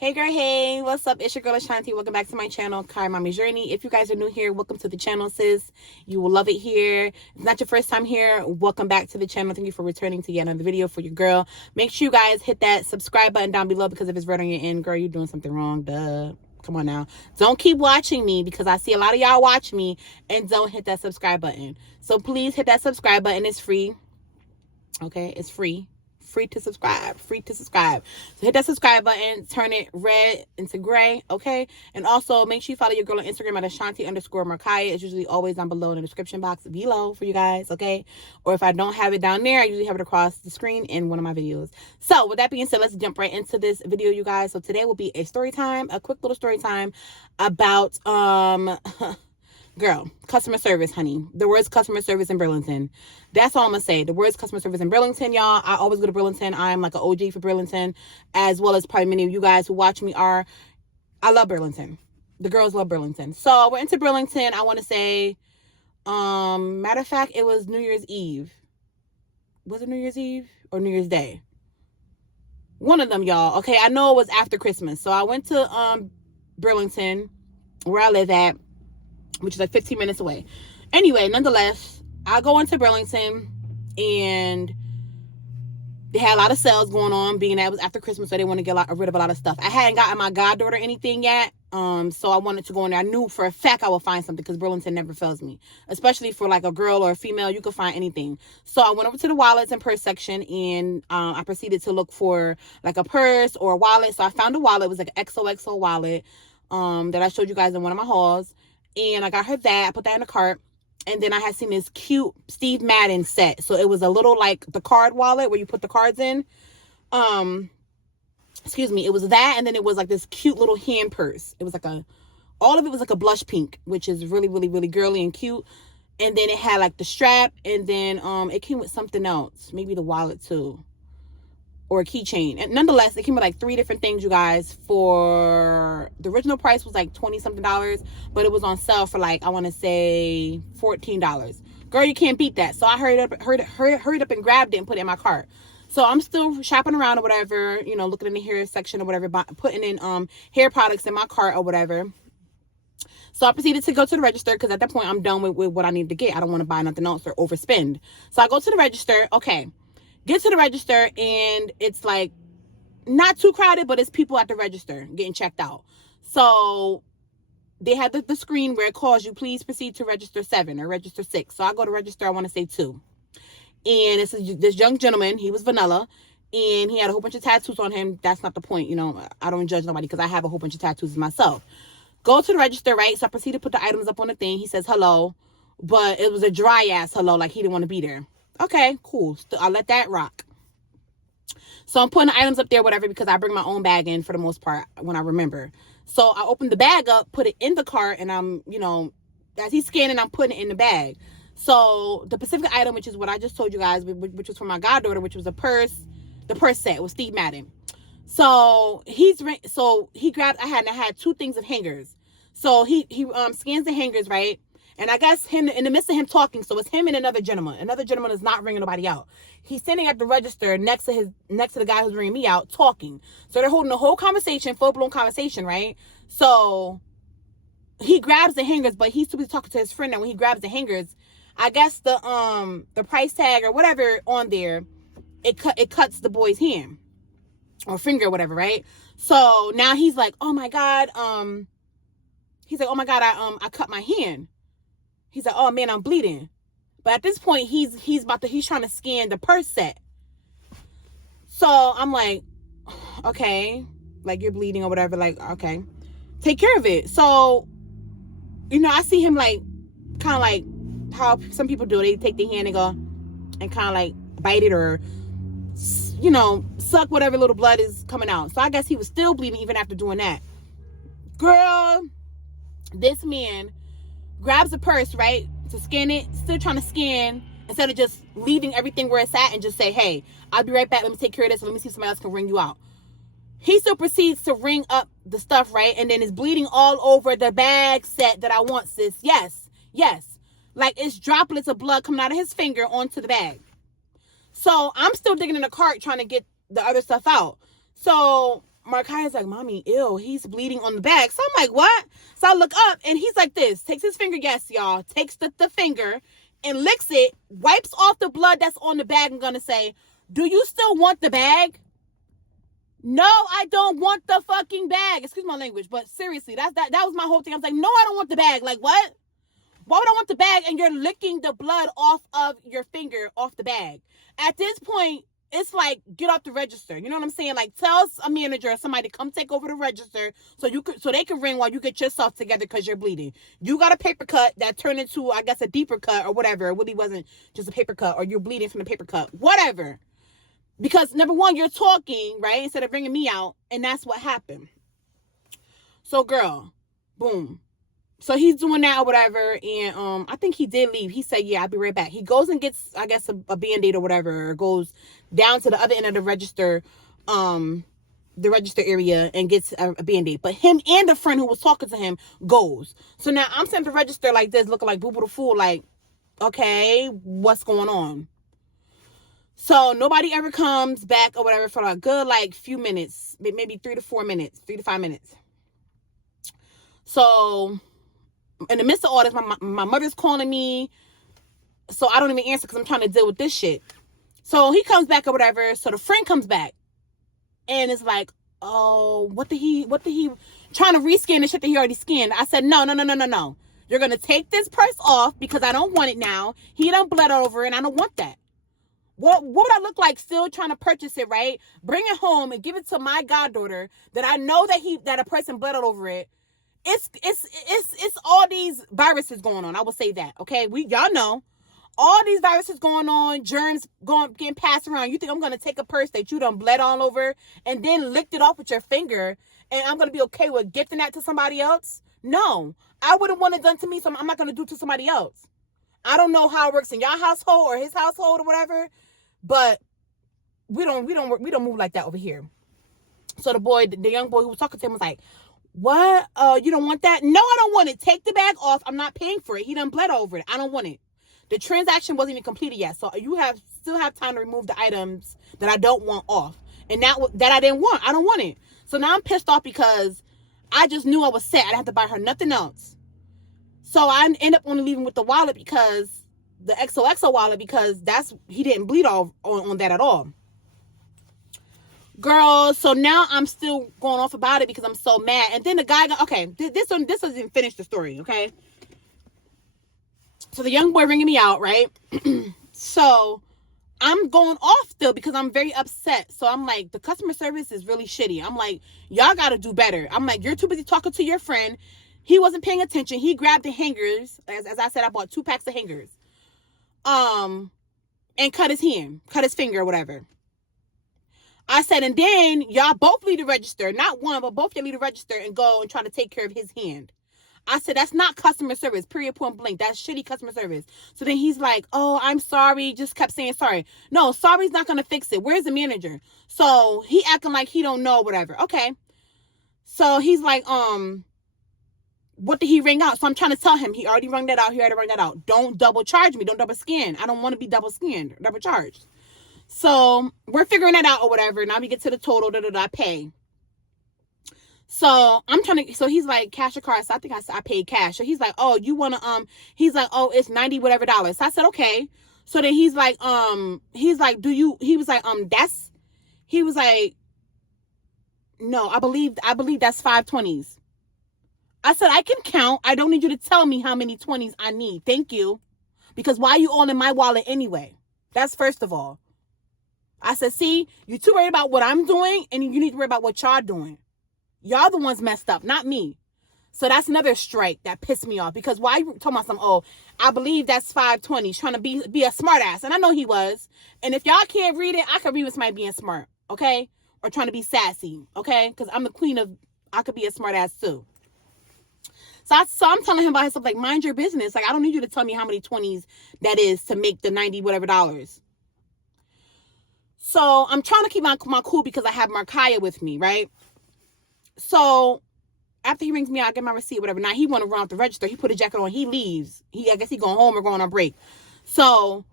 Hey girl, hey, what's up? It's your girl Ashanti. Welcome back to my channel, ky&mommys journey. If you guys are new here, welcome to the channel, sis. You will love it here. If it's not your first time here, welcome back to the channel. Thank you for returning to yet another video for your girl. Make sure you guys hit that subscribe button down below, because if it's red on your end, girl, you're doing something wrong. Duh. Come on now. Don't keep watching me, because I see a lot of y'all watch me and don't hit that subscribe button. So please hit that subscribe button. It's free. Okay, it's free. Free to subscribe. So hit that subscribe button, turn it red into gray, okay? And also make sure you follow your girl on Instagram at Ashanti_Markaya. It's usually always down below in the description box below for you guys, okay? Or if I don't have it down there, I usually have it across the screen in one of my videos. So with that being said, let's jump right into this video, you guys. So today will be a story time, a quick little story time about girl, customer service, honey. The worst customer service in Burlington. That's all I'm going to say. The worst customer service in Burlington, y'all. I always go to Burlington. I'm like an OG for Burlington, as well as probably many of you guys who watch me are. I love Burlington. The girls love Burlington. So we're into Burlington. I want to say, matter of fact, it was New Year's Eve. Was it New Year's Eve or New Year's Day? One of them, y'all. Okay, I know it was after Christmas. So I went to Burlington, where I live at, which is like 15 minutes away. Anyway, nonetheless, I go into Burlington, and they had a lot of sales going on, being that it was after Christmas, so they want to get rid of a lot of stuff. I hadn't gotten my goddaughter anything yet, so I wanted to go in there. I knew for a fact I would find something, because Burlington never fails me, especially for like a girl or a female. You could find anything. So I went over to the wallets and purse section, and I proceeded to look for like a purse or a wallet. So I found a wallet. It was like an XOXO wallet that I showed you guys in one of my hauls. And I got her that. I put that in the cart. And then I had seen this cute Steve Madden set. So it was a little like the card wallet where you put the cards in. Excuse me. It was that. And then it was like this cute little hand purse. It was like all of it was like a blush pink, which is really, really, really girly and cute. And then it had like the strap. And then it came with something else. Maybe the wallet too. Or a keychain. And nonetheless, it came with like 3 different things, you guys. For the original price was like $20-something, but it was on sale for like, I want to say $14. Girl, you can't beat that. So I hurried up and grabbed it and put it in my cart. So I'm still shopping around or whatever, you know, looking in the hair section or whatever, putting in hair products in my cart or whatever. So I proceeded to go to the register, because at that point I'm done with what I need to get. I don't want to buy nothing else or overspend. So I go to the register. Okay. Get to the register, and it's like not too crowded, but it's people at the register getting checked out. So they had the screen where it calls you, please proceed to register 7 or register 6. So I go to register, I want to say 2. And this young gentleman, he was vanilla, and he had a whole bunch of tattoos on him. That's not the point. You know, I don't judge nobody, because I have a whole bunch of tattoos myself. Go to the register, right? So I proceed to put the items up on the thing. He says hello, but it was a dry ass hello, like he didn't want to be there. Okay, cool. I'll let that rock. So I'm putting the items up there, whatever, because I bring my own bag in for the most part when I remember. So I open the bag up, put it in the cart, and I'm, you know, as he's scanning, I'm putting it in the bag. So the specific item, which is what I just told you guys, which was for my goddaughter, which was a purse, the purse set with Steve Madden. So he grabbed, I had 2 things of hangers. So he scans the hangers, right? And I guess him, in the midst of him talking, so it's him and another gentleman. Another gentleman is not ringing nobody out. He's standing at the register next to the guy who's ringing me out, talking. So they're holding a whole conversation, full-blown conversation, right? So he grabs the hangers, but he's supposed to be talking to his friend. And when he grabs the hangers, I guess the price tag or whatever on there, it cuts the boy's hand or finger or whatever, right? So now he's like, oh my God, I cut my hand. He's like, oh man, I'm bleeding. But at this point, he's trying to scan the purse set. So I'm like, okay, like you're bleeding or whatever, like, okay, take care of it. So, you know, I see him like, kind of like how some people do. They take their hand and go and kind of like bite it or, you know, suck whatever little blood is coming out. So I guess he was still bleeding even after doing that. Girl, this man grabs a purse, right, to scan it, still trying to scan, instead of just leaving everything where it's at and just say, hey, I'll be right back, let me take care of this, let me see if somebody else can ring you out. He still proceeds to ring up the stuff, right, and then is bleeding all over the bag set that I want, sis. Yes. Like, it's droplets of blood coming out of his finger onto the bag. So I'm still digging in the cart trying to get the other stuff out. So Markia's like, mommy, ew, he's bleeding on the bag. So I'm like, what? So I look up and he's like this, takes his finger, yes, y'all, takes the finger and licks it, wipes off the blood that's on the bag. I'm going to say, do you still want the bag? No, I don't want the fucking bag. Excuse my language, but seriously, that was my whole thing. I was like, no, I don't want the bag. Like, what? Why would I want the bag and you're licking the blood off of your finger off the bag? At this point, it's like, get off the register. You know what I'm saying? Like, tell a manager or somebody to come take over the register so they can ring while you get yourself together because you're bleeding. You got a paper cut that turned into, I guess, a deeper cut or whatever. It really wasn't just a paper cut, or you're bleeding from the paper cut. Whatever. Because, number one, you're talking, right, instead of bringing me out, and that's what happened. So, girl, boom. So he's doing that or whatever, and I think he did leave. He said, yeah, I'll be right back. He goes and gets, I guess, a Band-Aid or whatever, or goes down to the other end of the register area and gets a Band-Aid. But him and the friend who was talking to him goes. So now I'm sitting at the register like this, looking like Boo Boo the Fool, like, okay, what's going on? So nobody ever comes back or whatever for a good, like, few minutes, maybe 3 to 5 minutes. So in the midst of all this, my mother's calling me, so I don't even answer because I'm trying to deal with this shit. So he comes back or whatever. So the friend comes back and it's like, oh, what did he trying to rescan the shit that he already scanned? I said, no. You're going to take this purse off because I don't want it now. He done bled over it and I don't want that. What would I look like still trying to purchase it, right? Bring it home and give it to my goddaughter that I know that a person bled over it. It's all these viruses going on. I will say that, okay? Y'all know all these viruses going on, germs getting passed around. You think I'm gonna take a purse that you done bled all over and then licked it off with your finger, and I'm gonna be okay with gifting that to somebody else? No, I wouldn't want it done to me, so I'm not gonna do it to somebody else. I don't know how it works in your household or his household or whatever, but we don't move like that over here. So the young boy who was talking to him was like, what? You don't want that? No, I don't want it. Take the bag off. I'm not paying for it. He done bled over it. I don't want it. The transaction wasn't even completed yet. So you still have time to remove the items that I don't want off. And that I didn't want. I don't want it. So now I'm pissed off because I just knew I was set. I didn't have to buy her nothing else. So I end up only leaving with the wallet because the XOXO wallet, because he didn't bleed on that at all. Girl, so now I'm still going off about it because I'm so mad. And then the guy okay, this doesn't finish the story, okay? So the young boy ringing me out, right? So I'm going off still because I'm very upset. So I'm like, the customer service is really shitty. I'm like, y'all got to do better. I'm like, you're too busy talking to your friend. He wasn't paying attention. He grabbed the hangers. As I said, I bought 2 packs of hangers. And cut his finger or whatever. I said, and then y'all both leave the register. Not one, but both y'all leave the register and go and try to take care of his hand. I said, that's not customer service, period, point blank. That's shitty customer service. So then he's like, oh, I'm sorry. Just kept saying sorry. No, sorry's not going to fix it. Where's the manager? So he acting like he don't know, whatever. Okay. So he's like, what did he ring out? So I'm trying to tell him, he already rung that out. Don't double charge me. Don't double scan. I don't want to be double scanned, double charged. So we're figuring that out or whatever. Now we get to the total, I pay. So so he's like, cash or card? So I think I paid cash. So he's like, oh, you want to, he's like, oh, it's $90 whatever dollars. So I said, okay. So then he was like, no, I believe that's 520s. I said, I can count. I don't need you to tell me how many 20s I need. Thank you. Because why are you all in my wallet anyway? That's first of all. I said, see, you're too worried about what I'm doing, and you need to worry about what y'all doing. Y'all the ones messed up, not me. So that's another strike that pissed me off. Because why you talking about some, oh, I believe that's 520. Trying to be a smart ass. And I know he was. And if y'all can't read it, I could read with somebody being smart, okay? Or trying to be sassy, okay? Because I'm the queen of, I could be a smart ass too. So I'm telling him about himself, like, mind your business. Like, I don't need you to tell me how many 20s that is to make the 90 whatever dollars. So I'm trying to keep my cool because I have Markia with me, right? So after he rings me out, I get my receipt, whatever. Now he want to run off the register. He put a jacket on. He leaves. I guess he going home or going on break. So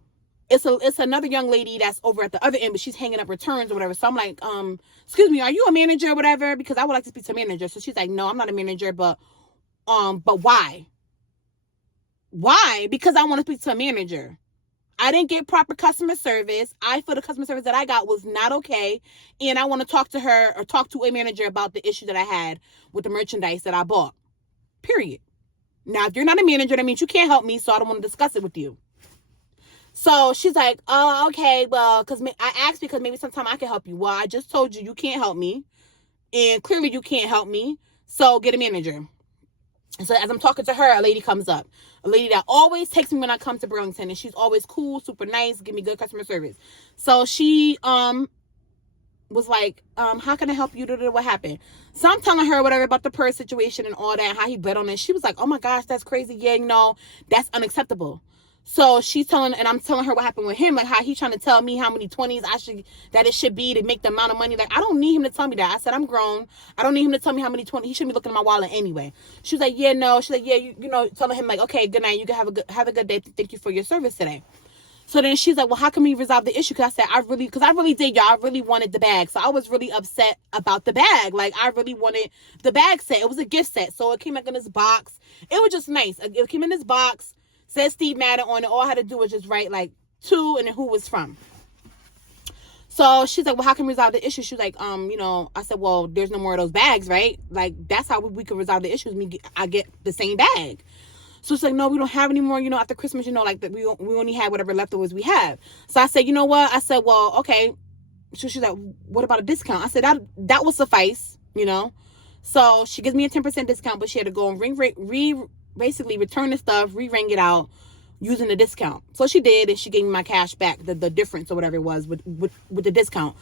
it's another young lady that's over at the other end, but she's hanging up returns or whatever. So I'm like, excuse me, are you a manager or whatever? Because I would like to speak to a manager. So she's like, no, I'm not a manager, but why? Why? Because I want to speak to a manager. I didn't get proper customer service. I feel the customer service that I got was not okay. And I want to talk to her or talk to a manager about the issue that I had with the merchandise that I bought. Period. Now, if you're not a manager, that means you can't help me, so I don't want to discuss it with you. So she's like, oh, okay, well, because I asked because maybe sometime I can help you. Well, I just told you you can't help me. And clearly you can't help me. So get a manager. So as I'm talking to her, a lady comes up. A lady that always takes me when I come to Burlington. And she's always cool, super nice, give me good customer service. So she was like, how can I help you? What happened? So I'm telling her whatever about the purse situation and all that, how he bet on it. She was like, oh my gosh, that's crazy. Yeah, that's unacceptable. So I'm telling her what happened with him, like how he's trying to tell me how many 20s that it should be to make the amount of money. Like, I don't need him to tell me that. I said, I'm grown. I don't need him to tell me how many 20s. He shouldn't be looking at my wallet anyway. She was like, yeah, no. She's like, yeah, telling him like, okay, good night. You can have a good day. Thank you for your service today. So then she's like, well, how can we resolve the issue? Because I said, I really did, y'all. I really wanted the bag. So I was really upset about the bag. Like, I really wanted the bag set. It was a gift set. So it came back in this box. It was just nice. It came in this box. Said Steve Madden on it. All I had to do was just write like to and then who was from. So she's like, well, how can we resolve the issue? She was like, I said, well, there's no more of those bags, right? Like, that's how we could resolve the issues. I get the same bag. So she's like, no, we don't have any more, after Christmas, like that we only had whatever leftovers we have. So I said, you know what? I said, well, okay. So she's like, what about a discount? I said, that will suffice, So she gives me a 10% discount, but she had to go and basically return the stuff, re-ring it out using the discount. So she did, and she gave me my cash back, the difference or whatever it was with the discount.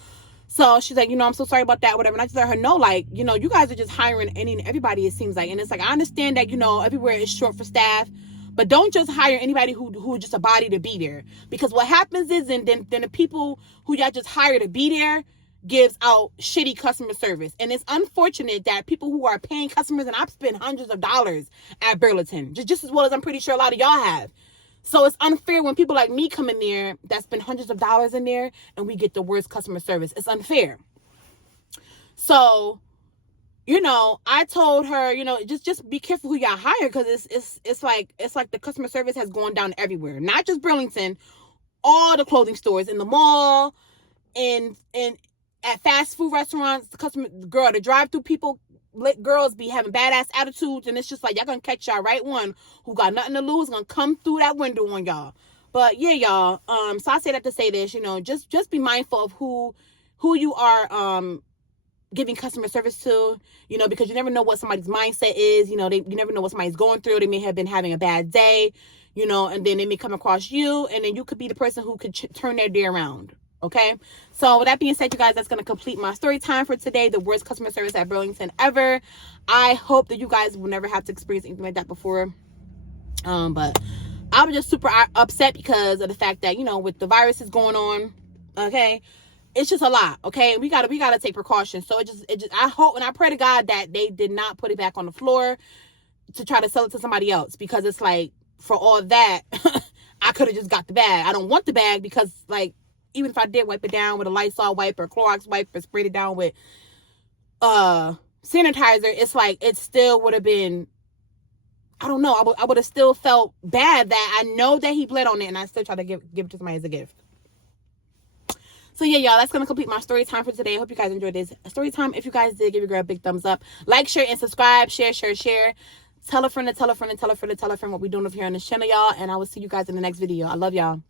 So she's like, I'm so sorry about that, whatever. And I just let her know, like, you guys are just hiring everybody, it seems like. And it's like, I understand that, everywhere is short for staff, but don't just hire anybody who just a body to be there. Because what happens is, and then the people who y'all just hire to be there gives out shitty customer service. And it's unfortunate that people who are paying customers, and I've spent hundreds of dollars at Burlington, just as well as I'm pretty sure a lot of y'all have. So it's unfair when people like me come in there that spend hundreds of dollars in there and we get the worst customer service. It's unfair. So, I told her, just be careful who y'all hire, because it's like the customer service has gone down everywhere. Not just Burlington, all the clothing stores, in the mall, and at fast food restaurants, the drive-through people, girls be having badass attitudes, and it's just like, y'all gonna catch y'all right one who got nothing to lose, gonna come through that window on y'all. But yeah, y'all, so I say that to say this, just be mindful of who you are giving customer service to, because you never know what somebody's mindset is. You never know what somebody's going through. They may have been having a bad day, and then they may come across you, and then you could be the person who could turn their day around. Okay, so with that being said, you guys, that's going to complete my story time for today. The worst customer service at Burlington ever. I hope that you guys will never have to experience anything like that before. But I was just super upset because of the fact that, with the viruses going on, okay, it's just a lot. Okay, we gotta take precautions. So it just I hope and I pray to God that they did not put it back on the floor to try to sell it to somebody else, because it's like, for all that, I could have just got the bag. I don't want the bag because, like, even if I did wipe it down with a Lysol wipe or Clorox wipe or sprayed it down with sanitizer, it's like, it still would have been, I don't know, I would have still felt bad that I know that he bled on it, and I still try to give it to somebody as a gift. So yeah, y'all, that's going to complete my story time for today. I hope you guys enjoyed this story time. If you guys did, give your girl a big thumbs up. Like, share, and subscribe. Share. Tell a friend to tell a friend to tell a friend to tell a friend what we're doing over here on this channel, y'all. And I will see you guys in the next video. I love y'all.